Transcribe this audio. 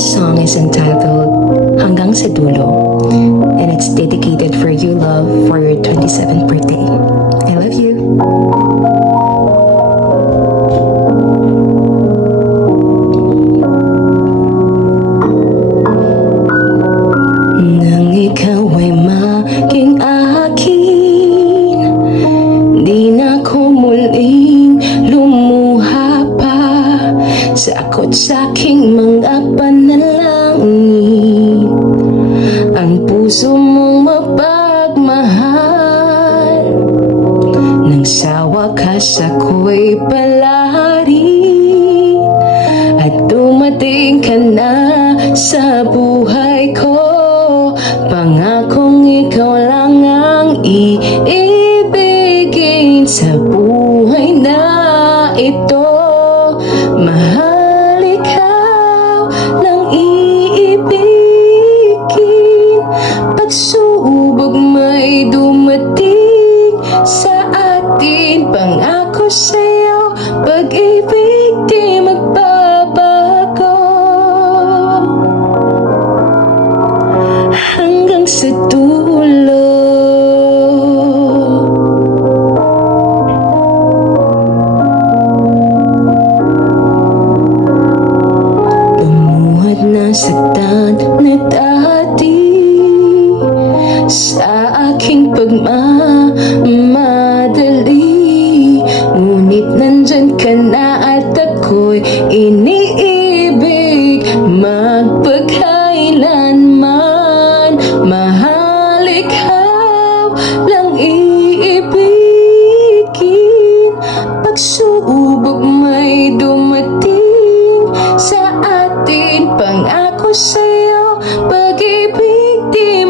song is entitled Hanggang sa Dulo, and it's dedicated for you, love, for your 27th birthday. I love you. Nang ikaw ay maging akin, di na ko muling lumuha pa sa ako't sa'king mga panalangin. Ang puso mong mapagmahal, nang sa wakas ako'y palari at dumating ka na sa buhay ko. Pangakong ikaw lang ang iibigin sa buhay na ito. Mahal, ikaw lang iibigin. Pagsubok may dumating sa atin. Pangako sa'yo, pag-ibig di magbabago. Hanggang sa dulo. Lumuhad na saktan na dati sa aking pagmamadali, ngunit nandyan ka na at ako'y iniibig magpagkailanman. Mahal, ikaw lang iibigin. Pagsubok may dumating sa atin. Pangako sa'yo, pag-ibig di